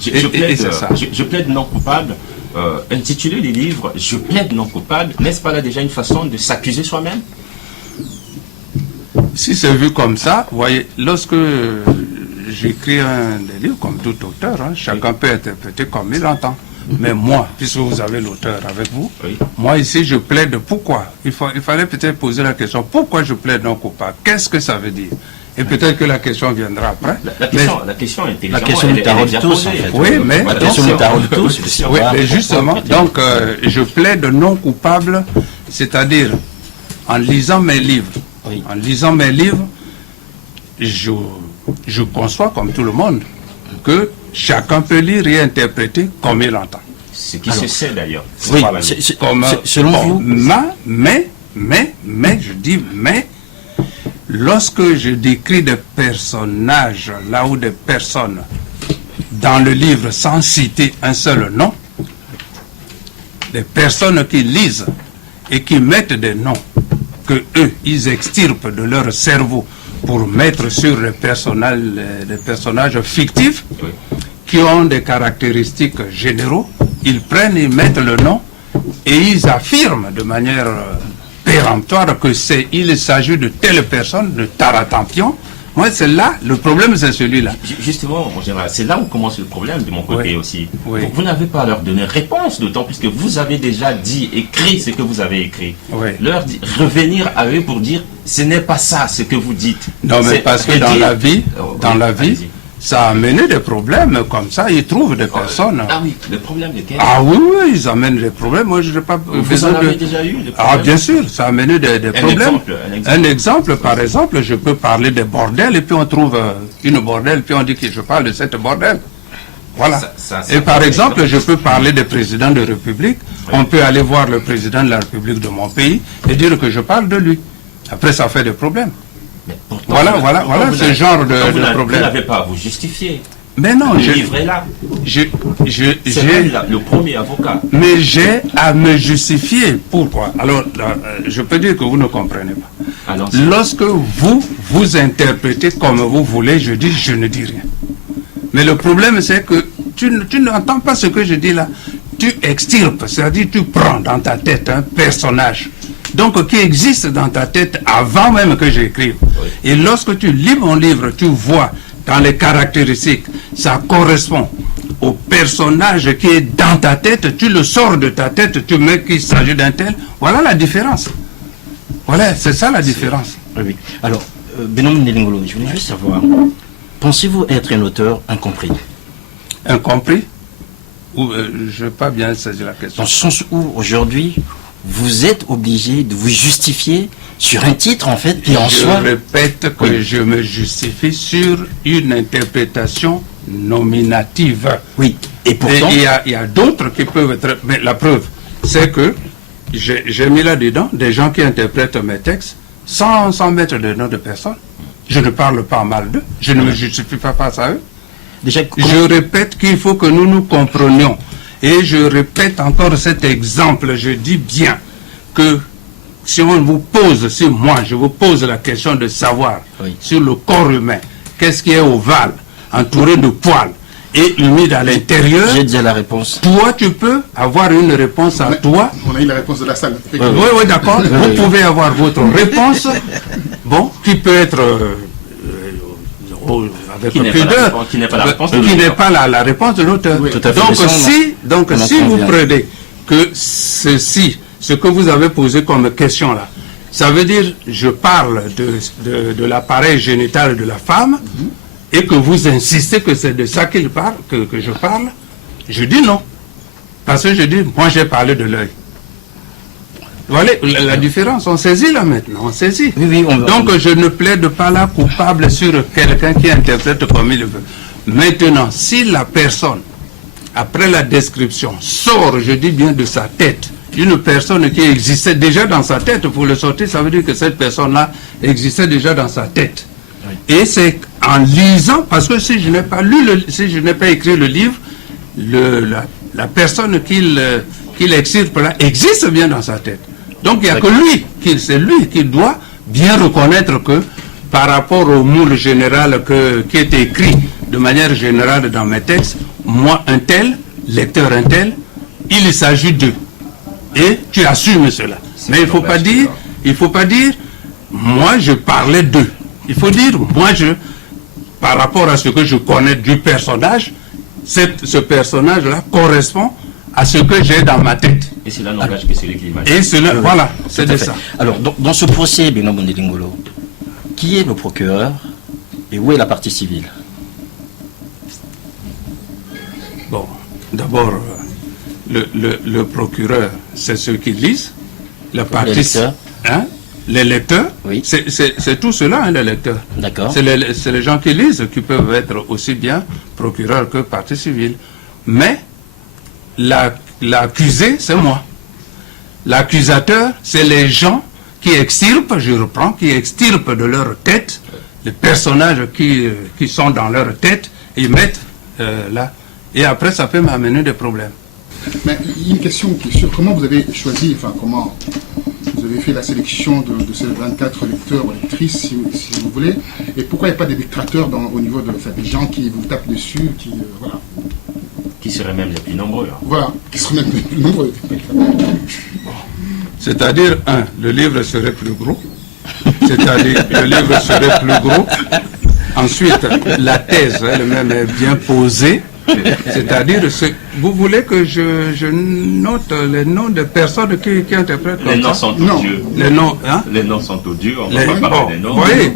Je plaide non coupable. Intituler les livres Je plaide non coupable, n'est-ce pas là déjà une façon de s'accuser soi-même? Si c'est vu comme ça, vous voyez, lorsque j'écris des livres comme tout auteur, chacun peut interpréter comme il entend. Mais moi, puisque vous avez l'auteur avec vous, moi ici je plaide pourquoi. Il fallait peut-être poser la question, pourquoi je plaide non coupable? Qu'est-ce que ça veut dire? Et peut-être que la question viendra après. La question intelligente. La question nous taraude tous, en fait. Oui, mais la question nous taraude tous. Oui, mais justement, donc je plaide non coupable, c'est-à-dire en lisant mes livres. En lisant mes livres, je conçois comme tout le monde que chacun peut lire et interpréter comme il entend. Ce qui se sait d'ailleurs. Oui, selon vous. Mais, je dis mais, lorsque je décris des personnages, là où des personnes, dans le livre, sans citer un seul nom, des personnes qui lisent et qui mettent des noms que eux, ils extirpent de leur cerveau pour mettre sur des personnages fictifs qui ont des caractéristiques généraux, ils prennent, ils mettent le nom et ils affirment de manière péremptoire que il s'agit de telle personne, de Taratampion. Moi, c'est là, le problème, c'est celui-là. Justement, mon général, c'est là où commence le problème de mon côté aussi. Oui. Vous n'avez pas à leur donner réponse, d'autant plus que vous avez déjà écrit ce que vous avez écrit. Oui. Revenir à eux pour dire, ce n'est pas ça ce que vous dites. Non, mais parce que dans la vie, ça a amené des problèmes comme ça, ils trouvent des personnes. Ah oui, le problème de quel? Ah oui, ils amènent des problèmes. Moi, je n'ai pas besoin de... déjà eu des problèmes? Ah bien sûr, ça a amené des problèmes. Un exemple, par exemple, je peux parler des bordels et puis on trouve une bordel, puis on dit que je parle de cette bordel. Voilà. Et par exemple, je peux parler des présidents de République. Oui. On peut aller voir le président de la République de mon pays et dire que je parle de lui. Après, ça fait des problèmes. Pourtant, voilà ce genre de problème. Vous n'avez pas à vous justifier. Mais non, le livre est là. C'est le premier avocat. Mais j'ai à me justifier. Pourquoi? Alors, je peux dire que vous ne comprenez pas. Lorsque vous interprétez comme vous voulez, je ne dis rien. Mais le problème, c'est que tu n'entends pas ce que je dis là. Tu extirpes, c'est-à-dire tu prends dans ta tête un personnage. Donc, qui existe dans ta tête avant même que j'écrive. Oui. Et lorsque tu lis mon livre, tu vois dans les caractéristiques, ça correspond au personnage qui est dans ta tête, tu le sors de ta tête, tu mets qu'il s'agit d'un tel. Voilà la différence. Voilà, c'est ça la différence. Oui. Alors, Benoît Nélingolo, je voulais juste savoir, pensez-vous être un auteur incompris? Incompris? Je n'ai pas bien saisi la question. Dans le sens où, aujourd'hui, vous êtes obligé de vous justifier sur un titre, en fait, qui en soi... Je répète que je me justifie sur une interprétation nominative. Oui, et pourtant... il y a d'autres qui peuvent être... Mais la preuve, c'est que j'ai mis là-dedans des gens qui interprètent mes textes sans mettre de nom de personne. Je ne parle pas mal d'eux, je ne me justifie pas face à eux. Déjà, je répète qu'il faut que nous nous comprenions. Et je répète encore cet exemple, je dis bien que si on vous pose, si moi je vous pose la question de savoir sur le corps humain, qu'est-ce qui est ovale, entouré de poils et humide à l'intérieur, j'ai déjà la réponse. Toi, tu peux avoir une réponse à toi. On a eu la réponse de la salle. Oui, d'accord. Vous pouvez avoir votre réponse, bon, qui peut être... avec pudeur, qui n'est pas la réponse de l'auteur. Oui. Donc si vous prenez que ce que vous avez posé comme question là, ça veut dire je parle de l'appareil génital de la femme et que vous insistez que c'est de ça qu'il parle, que je parle, je dis non. Parce que je dis, moi j'ai parlé de l'œil. Voilà la différence, on saisit là maintenant, on saisit. Oui, donc je ne plaide pas là coupable sur quelqu'un qui interprète comme il veut. Maintenant, si la personne, après la description, sort, je dis bien de sa tête, une personne qui existait déjà dans sa tête, pour le sortir, ça veut dire que cette personne-là existait déjà dans sa tête. Oui. Et c'est en lisant, parce que si je n'ai pas écrit le livre, la personne qu'il extirpe là existe bien dans sa tête. Donc il n'y a que lui, c'est lui qui doit bien reconnaître que par rapport au moule général qui est écrit de manière générale dans mes textes, moi un tel, lecteur un tel, il s'agit d'eux. Et tu assumes cela. Mais il ne faut pas dire, moi je parlais d'eux. Il faut dire, par rapport à ce que je connais du personnage, ce personnage-là correspond à ce que j'ai dans ma tête. Et cela n'engage que celui qui imagine. Et cela, voilà, c'est de ça. Alors, dans ce procès, Beno Mondélingolo, qui est le procureur et où est la partie civile? Bon, d'abord, le procureur, c'est ceux qui lisent. La partie, les lecteurs, oui. C'est tout cela, hein, les lecteurs. D'accord. C'est les gens qui lisent qui peuvent être aussi bien procureur que partie civile. Mais l'accusé, c'est moi. L'accusateur, c'est les gens qui extirpent, je reprends, qui extirpent de leur tête les personnages qui sont dans leur tête et mettent là. Et après, ça peut m'amener des problèmes. Mais il y a une question qui est sûre. Comment vous avez choisi, enfin comment vous avez fait la sélection de ces 24 lecteurs ou lectrices, si vous voulez, et pourquoi il n'y a pas des dictateurs au niveau des gens qui vous tapent dessus, voilà. Qui seraient même les plus nombreux. Hein. Voilà, qui seraient même les plus nombreux. C'est-à-dire, le livre serait plus gros. C'est-à-dire, le livre serait plus gros. Ensuite, la thèse elle-même est bien posée. C'est-à-dire, vous voulez que je note les noms de personnes qui interprètent comme ça? Les noms sont odieux. Les noms, hein? Les noms sont odieux, on va pas parler des noms. Vous voyez,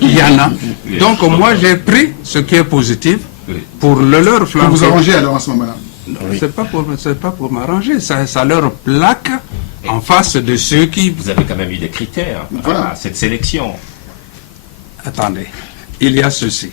il y en a. Donc, moi, j'ai pris ce qui est positif pour leur flanquer. Vous arrangez alors à ce moment-là? C'est pas pour m'arranger, ça leur plaque en face de ceux qui... Vous avez quand même eu des critères à cette sélection. Attendez, il y a ceci.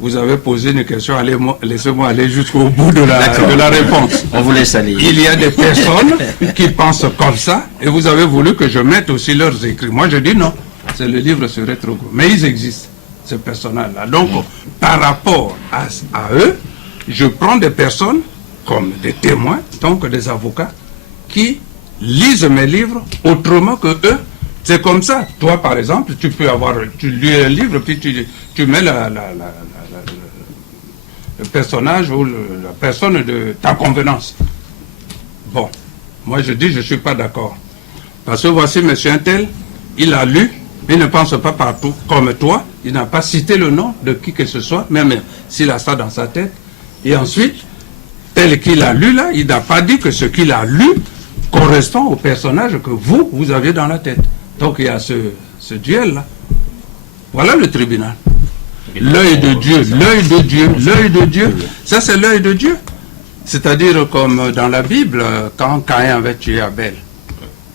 Vous avez posé une question, laissez-moi aller jusqu'au bout de la réponse. On vous laisse aller. Il y a des personnes qui pensent comme ça, et vous avez voulu que je mette aussi leurs écrits. Moi, je dis non, le livre serait trop gros. Mais ils existent, ces personnages-là. Donc, par rapport à eux, je prends des personnes comme des témoins, donc des avocats, qui lisent mes livres autrement que eux. C'est comme ça. Toi, par exemple, tu lis un livre, puis tu mets le personnage ou la personne de ta convenance. Bon, moi je dis, je ne suis pas d'accord. Parce que voici M. Untel, il a lu, il ne pense pas partout comme toi, il n'a pas cité le nom de qui que ce soit, même s'il a ça dans sa tête. Et ensuite, tel qu'il a lu là, il n'a pas dit que ce qu'il a lu correspond au personnage que vous aviez dans la tête. Donc il y a ce duel-là. Voilà le tribunal. L'œil de Dieu, l'œil de Dieu, l'œil de Dieu. Ça, c'est l'œil de Dieu. C'est-à-dire comme dans la Bible, quand Caïn avait tué Abel.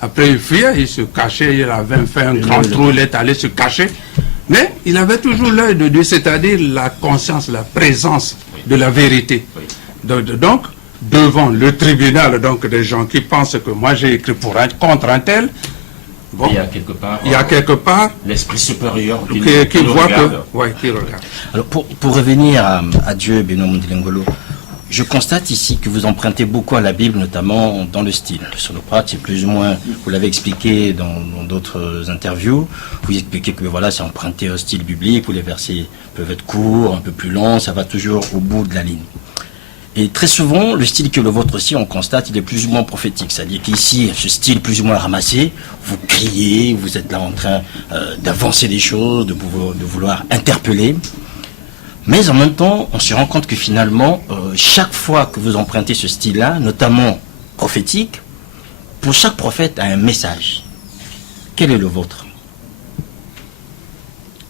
Après, il fuyait, il se cachait, il avait fait un grand trou, il est allé se cacher. Mais il avait toujours l'œil de Dieu, c'est-à-dire la conscience, la présence de la vérité. Donc, devant le tribunal, donc des gens qui pensent que moi j'ai écrit contre un tel, bon, il y a quelque part l'esprit supérieur qui voit regarde. qui regarde. Alors pour revenir à Dieu, Beno Mondélingolo, je constate ici que vous empruntez beaucoup à la Bible, notamment dans le style. Sur le prat, c'est plus ou moins, vous l'avez expliqué dans d'autres interviews, vous expliquez que voilà, c'est emprunté au style biblique, où les versets peuvent être courts, un peu plus longs, ça va toujours au bout de la ligne. Et très souvent, le style que le vôtre aussi, on constate, il est plus ou moins prophétique. C'est-à-dire qu'ici, ce style plus ou moins ramassé, vous criez, vous êtes là en train d'avancer des choses, de vouloir interpeller. Mais en même temps, on se rend compte que finalement, chaque fois que vous empruntez ce style-là, notamment prophétique, pour chaque prophète a un message. Quel est le vôtre?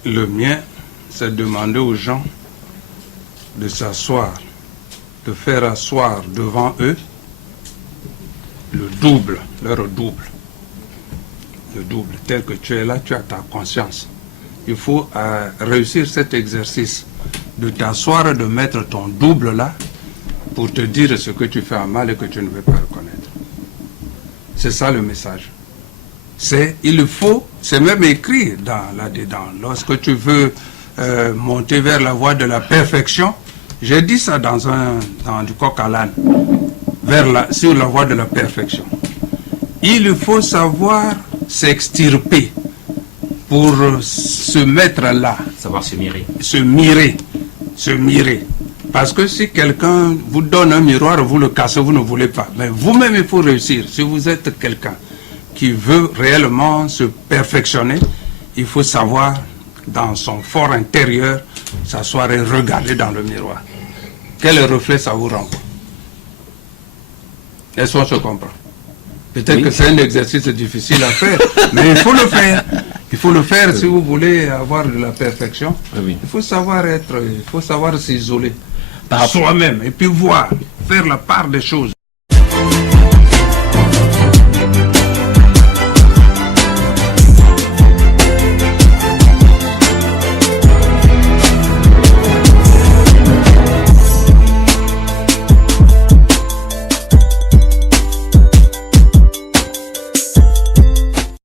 Le mien, c'est de demander aux gens de s'asseoir, de faire asseoir devant eux le double, leur double. Le double, tel que tu es là, tu as ta conscience. Il faut réussir cet exercice de t'asseoir et de mettre ton double là pour te dire ce que tu fais en mal et que tu ne veux pas reconnaître. C'est ça le message. C'est même écrit là-dedans. Lorsque tu veux monter vers la voie de la perfection, j'ai dit ça dans du coq à l'âne, sur la voie de la perfection. Il faut savoir s'extirper pour se mettre là. Savoir se mirer. Se mirer. Parce que si quelqu'un vous donne un miroir, vous le cassez, vous ne voulez pas. Mais vous-même, il faut réussir. Si vous êtes quelqu'un qui veut réellement se perfectionner, il faut savoir, dans son fort intérieur, s'asseoir et regarder dans le miroir. Quel reflet ça vous renvoie? Est-ce qu'on se comprend? Peut-être que c'est un exercice difficile à faire, mais il faut le faire. Il faut le faire si vous voulez avoir de la perfection. Oui. Il faut savoir il faut savoir s'isoler Par rapport- soi-même et puis voir, faire la part des choses.